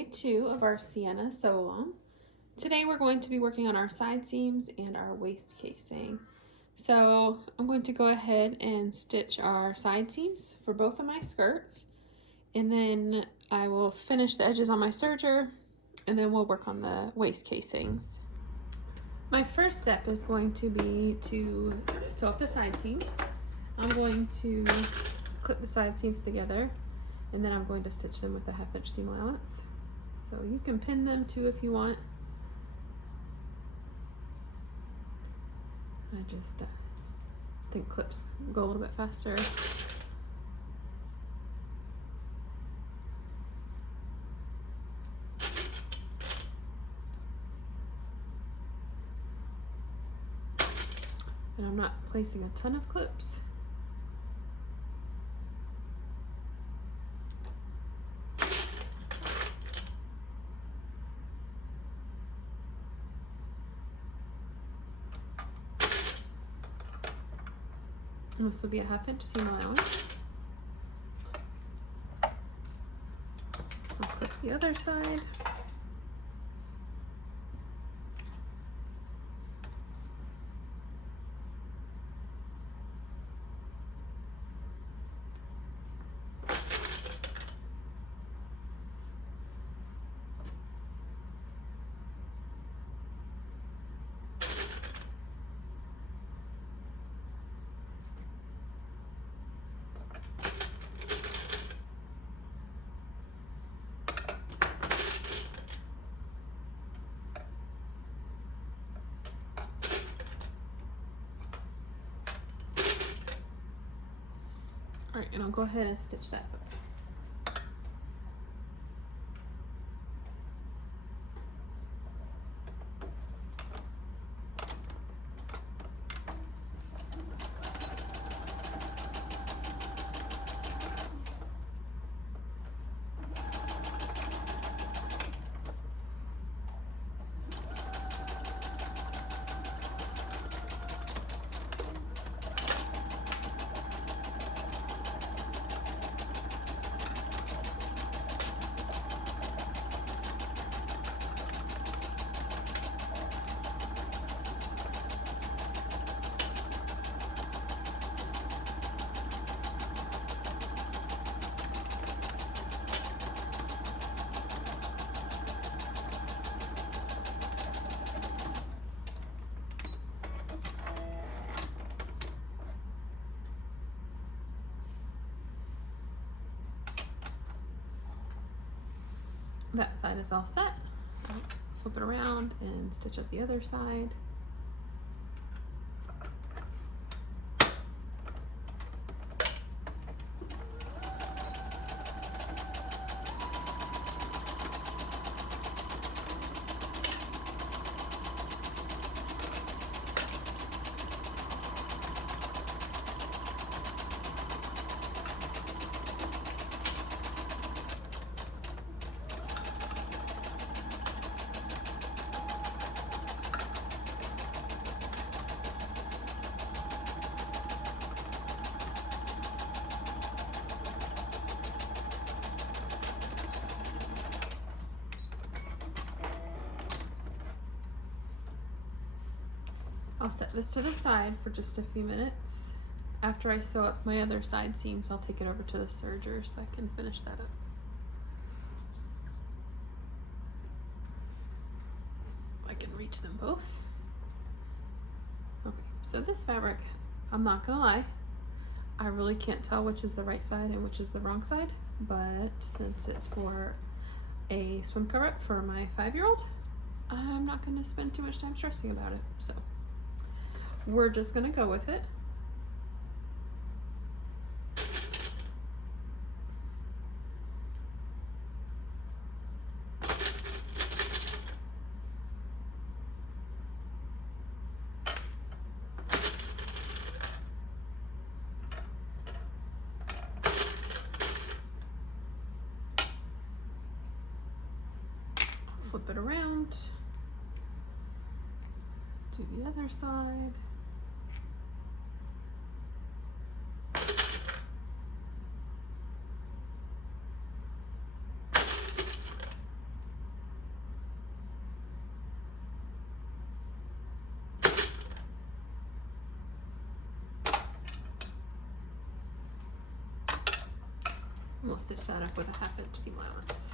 day 2 of our Siena Sew-a-long. Today we're going to be working on our side seams and our waist casing. So I'm going to go ahead and stitch our side seams for both of my skirts, and then I will finish the edges on my serger, and then we'll work on the waist casings. My first step is going to be to sew up the side seams. I'm going to clip the side seams together, and then I'm going to stitch them with a 1/2 inch seam allowance. So you can pin them too if you want. I just think clips go a little bit faster. And I'm not placing a ton of clips. And this will be a 1/2 inch seam allowance. I'll clip the other side. All right, and I'll go ahead and stitch that up. That side is all set. Flip it around and stitch up the other side. I'll set this to the side for just a few minutes. After I sew up my other side seams, I'll take it over to the serger so I can finish that up. I can reach them both. Okay, so this fabric, I'm not gonna lie, I really can't tell which is the right side and which is the wrong side, but since it's for a swim cover up for my 5-year-old, I'm not gonna spend too much time stressing about it. So we're just gonna go with it. Flip it around, do the other side. We'll stitch that up with a 1/2 inch seam allowance.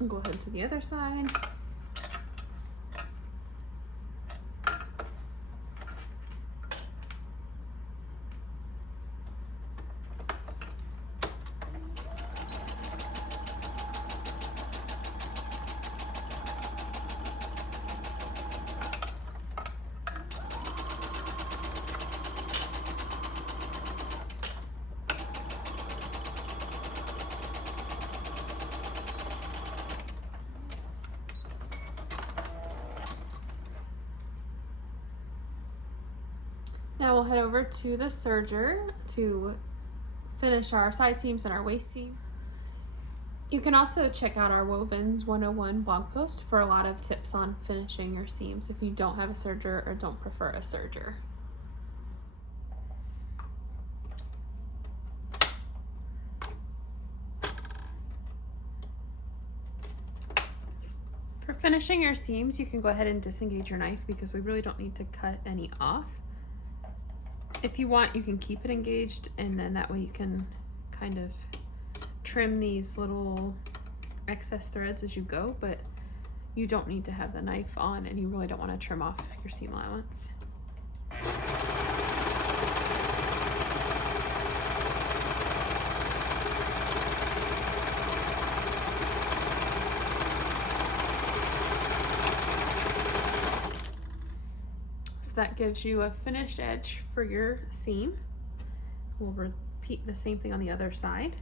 And go ahead to the other side. Now we'll head over to the serger to finish our side seams and our waist seam. You can also check out our Wovens 101 blog post for a lot of tips on finishing your seams if you don't have a serger or don't prefer a serger. For finishing your seams, you can go ahead and disengage your knife because we really don't need to cut any off. If you want, you can keep it engaged, and then that way you can kind of trim these little excess threads as you go, but you don't need to have the knife on, and you really don't want to trim off your seam allowance. That gives you a finished edge for your seam. We'll repeat the same thing on the other side.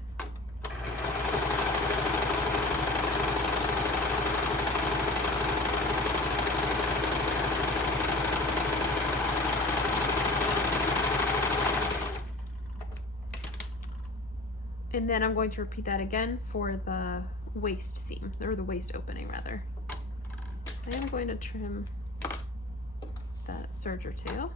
And then I'm going to repeat that again for the waist seam, or the waist opening rather. I am going to trim that serger tail.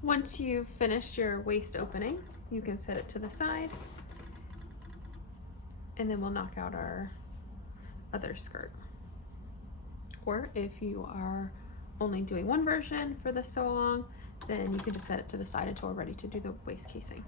Once you've finished your waist opening, you can set it to the side, and then we'll knock out our other skirt. Or if you are only doing one version for the sew-along, then you can just set it to the side until we're ready to do the waist casing.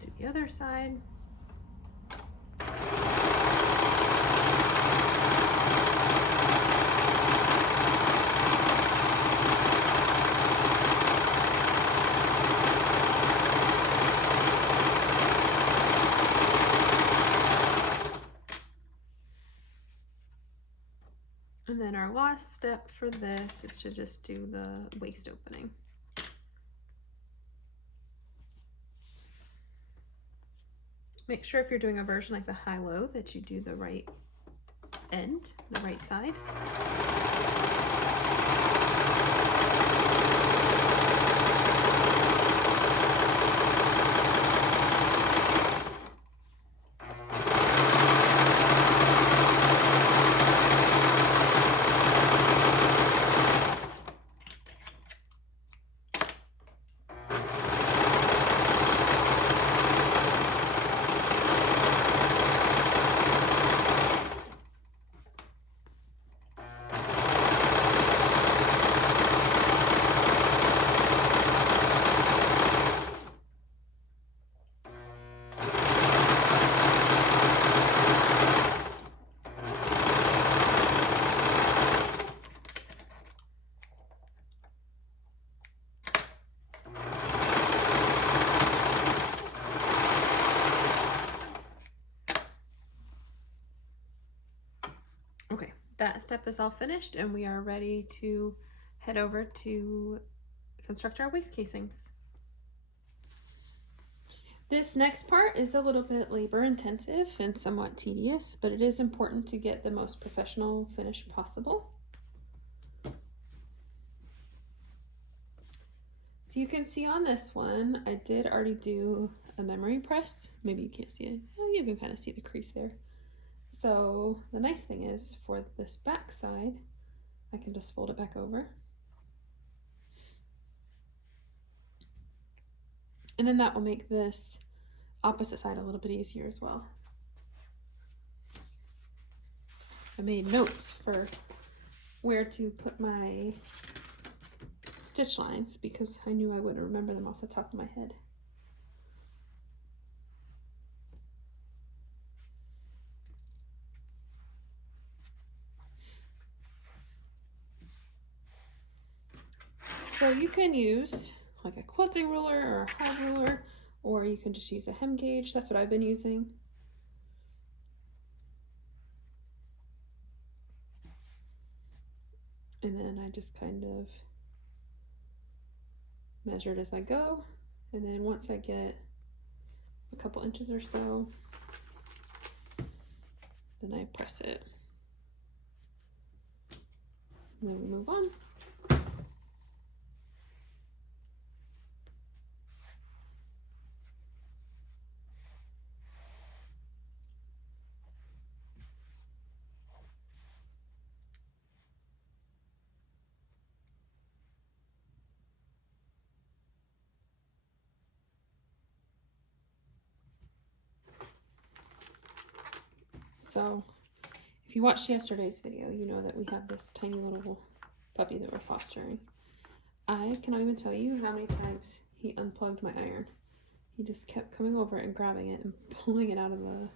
To the other side. And then our last step for this is to just do the waist opening. Make sure if you're doing a version like the high-low that you do the right end, the right side. Okay, that step is all finished and we are ready to head over to construct our waist casings. This next part is a little bit labor intensive and somewhat tedious, but it is important to get the most professional finish possible. So you can see on this one, I did already do a memory press. Maybe you can't see it. Oh, you can kind of see the crease there. So the nice thing is for this back side, I can just fold it back over. And then that will make this opposite side a little bit easier as well. I made notes for where to put my stitch lines because I knew I wouldn't remember them off the top of my head. So you can use like a quilting ruler or a hide ruler, or you can just use a hem gauge. That's what I've been using. And then I just kind of measure it as I go. And then once I get a couple inches or so, then I press it. And then we move on. So if you watched yesterday's video, you know that we have this tiny little puppy that we're fostering. I cannot even tell you how many times he unplugged my iron. He just kept coming over and grabbing it and pulling it out of the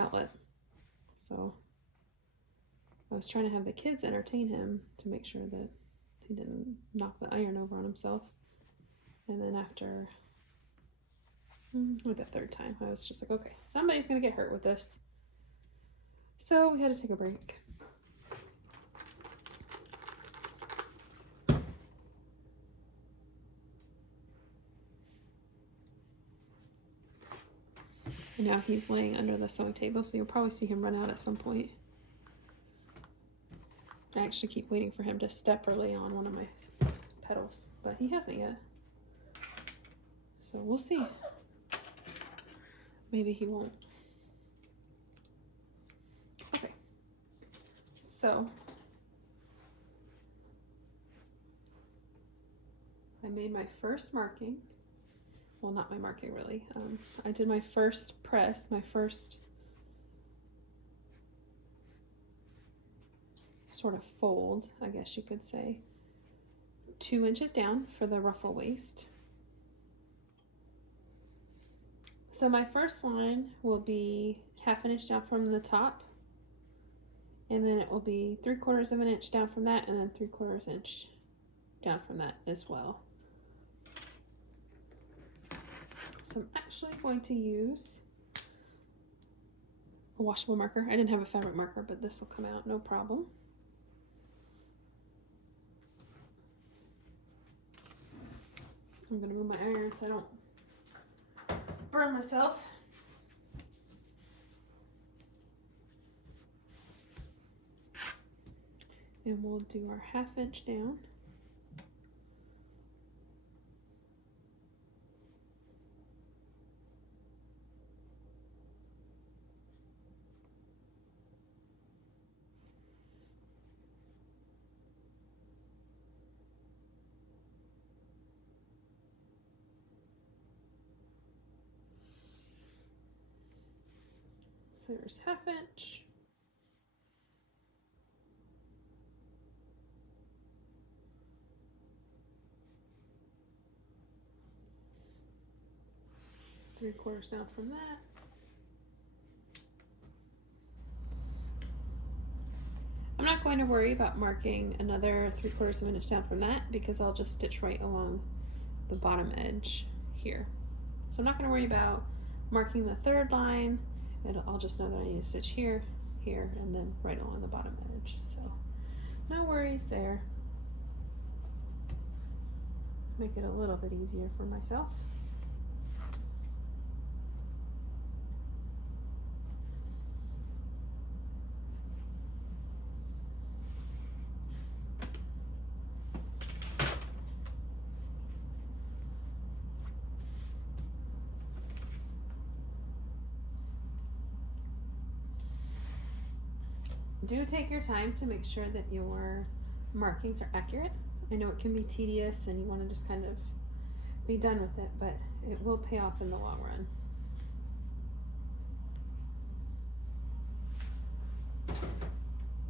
outlet. So I was trying to have the kids entertain him to make sure that he didn't knock the iron over on himself. And then after like the third time, I was just like, okay, somebody's gonna get hurt with this. So we had to take a break. And now he's laying under the sewing table, so you'll probably see him run out at some point. I actually keep waiting for him to step or lay on one of my petals, but he hasn't yet. So we'll see. Maybe he won't. Okay. So I made my first marking. Well, not my marking really. I did my first press, my first sort of fold, I guess you could say, 2 inches down for the ruffle waist. So my first line will be 1/2 inch down from the top, and then it will be 3/4 of an inch down from that, and then 3/4 inch down from that as well. So I'm actually going to use a washable marker. I didn't have a fabric marker, but this will come out no problem. I'm gonna move my iron so I don't burn myself. And we'll do our 1/2 inch down. So there's 1/2 inch. Three-quarters down from that. I'm not going to worry about marking another 3/4 of an inch down from that because I'll just stitch right along the bottom edge here. So I'm not going to worry about marking the 3rd line. I'll just know that I need to stitch here, here, and then right along the bottom edge. So no worries there. Make it a little bit easier for myself. Do take your time to make sure that your markings are accurate. I know it can be tedious and you want to just kind of be done with it, but it will pay off in the long run.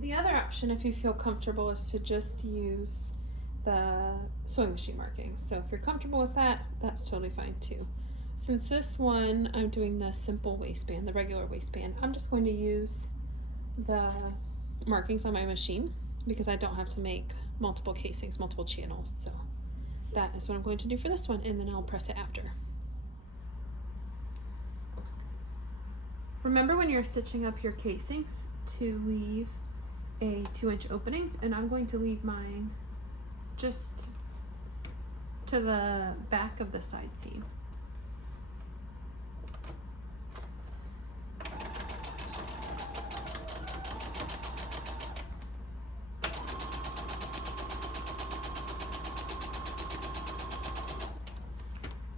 The other option, if you feel comfortable, is to just use the sewing machine markings. So if you're comfortable with that, that's totally fine too. Since this one, I'm doing the simple waistband, the regular waistband, I'm just going to use the markings on my machine because I don't have to make multiple casings, multiple channels. So that is what I'm going to do for this one, and then I'll press it after. Remember when you're stitching up your casings to leave a 2-inch opening, and I'm going to leave mine just to the back of the side seam.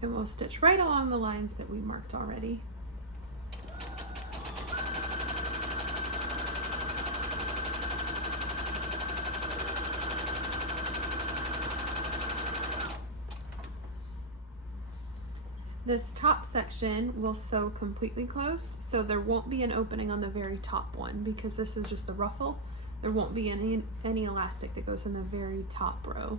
And we'll stitch right along the lines that we marked already. This top section will sew completely closed, so there won't be an opening on the very top one because this is just the ruffle. There won't be any elastic that goes in the very top row.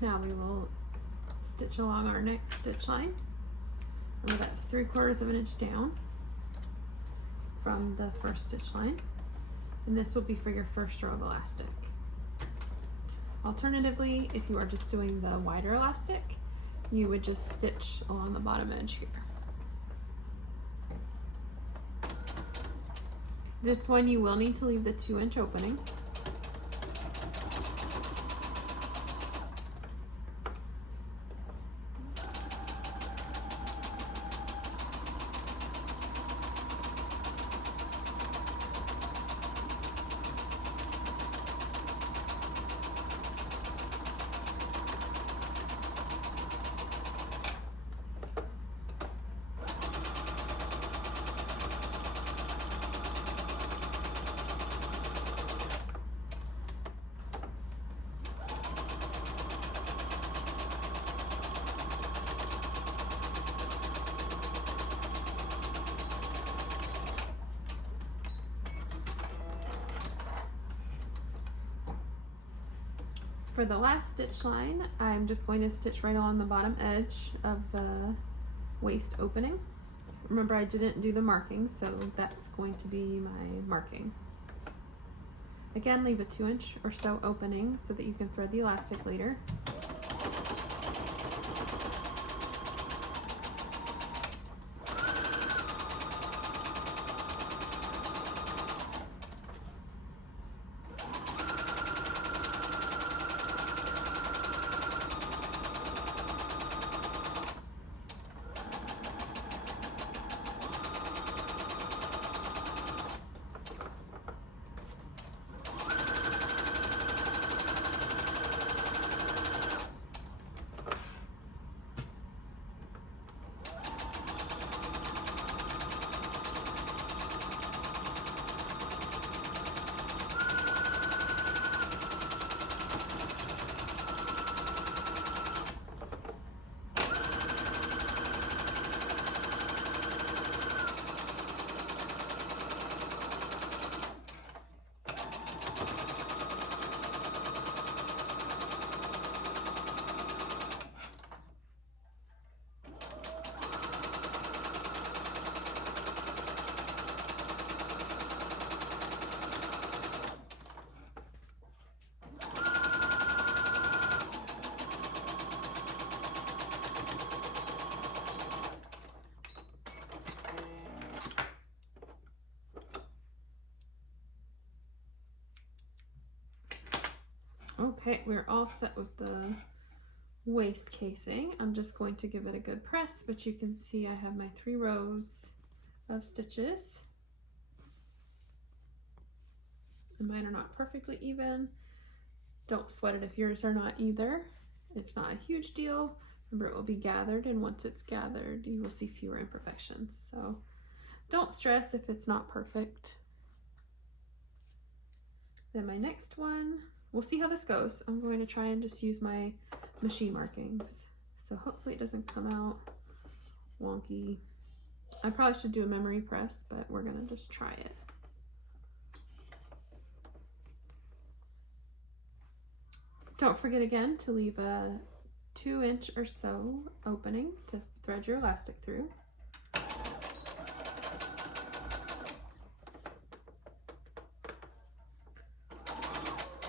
Now we will stitch along our next stitch line. And that's 3/4 of an inch down from the first stitch line. And this will be for your first row of elastic. Alternatively, if you are just doing the wider elastic, you would just stitch along the bottom edge here. This one you will need to leave the 2-inch opening. For the last stitch line, I'm just going to stitch right along the bottom edge of the waist opening. Remember, I didn't do the marking, so that's going to be my marking. Again, leave a 2-inch or so opening so that you can thread the elastic later. Okay, we're all set with the waist casing. I'm just going to give it a good press, but you can see I have my 3 rows of stitches. And mine are not perfectly even. Don't sweat it if yours are not either. It's not a huge deal. Remember, it will be gathered, and once it's gathered, you will see fewer imperfections. So don't stress if it's not perfect. Then my next one, we'll see how this goes. I'm going to try and just use my machine markings. So hopefully it doesn't come out wonky. I probably should do a memory press, but we're gonna just try it. Don't forget again to leave a 2-inch or so opening to thread your elastic through.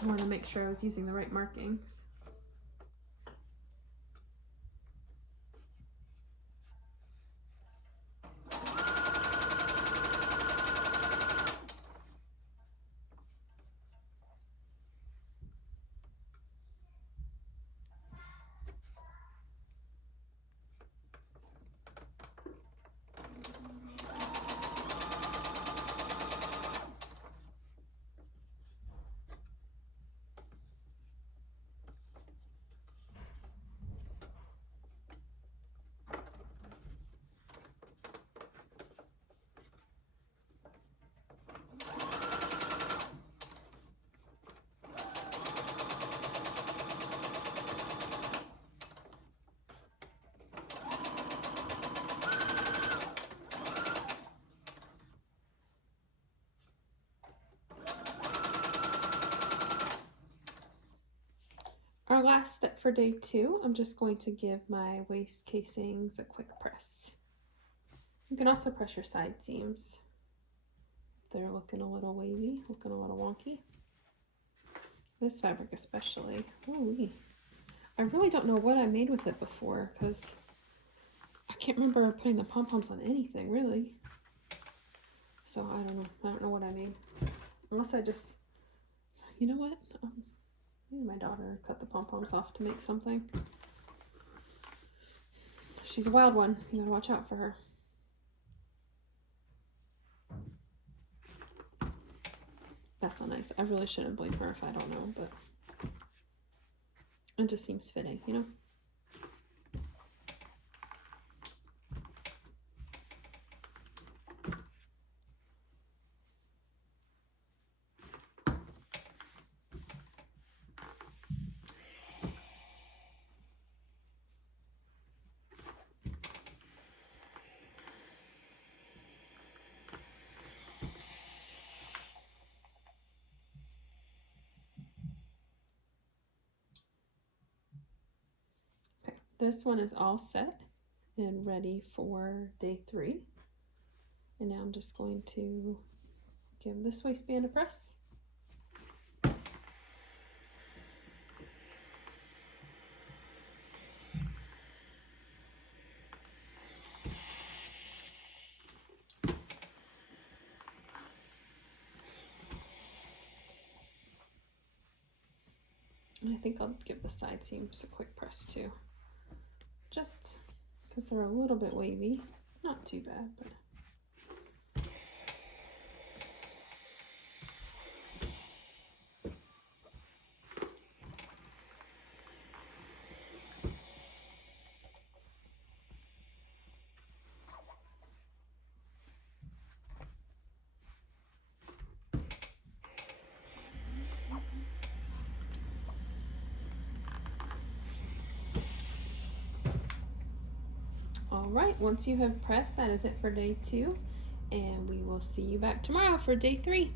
I want to make sure I was using the right markings. Our last step for day 2, I'm just going to give my waist casings a quick press. You can also press your side seams. They're looking a little wavy, looking a little wonky. This fabric especially. Holy. I really don't know what I made with it before because I can't remember putting the pom-poms on anything really. So I don't know what I made. Unless I just, you know what? Maybe my daughter cut the pom-poms off to make something. She's a wild one. You gotta watch out for her. That's not nice. I really shouldn't blame her if I don't know, but it just seems fitting, you know? This one is all set and ready for day 3. And now I'm just going to give this waistband a press. And I think I'll give the side seams a quick press too, just because they're a little bit wavy. Not too bad, but. All right, once you have pressed, that is it for day 2, and we will see you back tomorrow for day 3.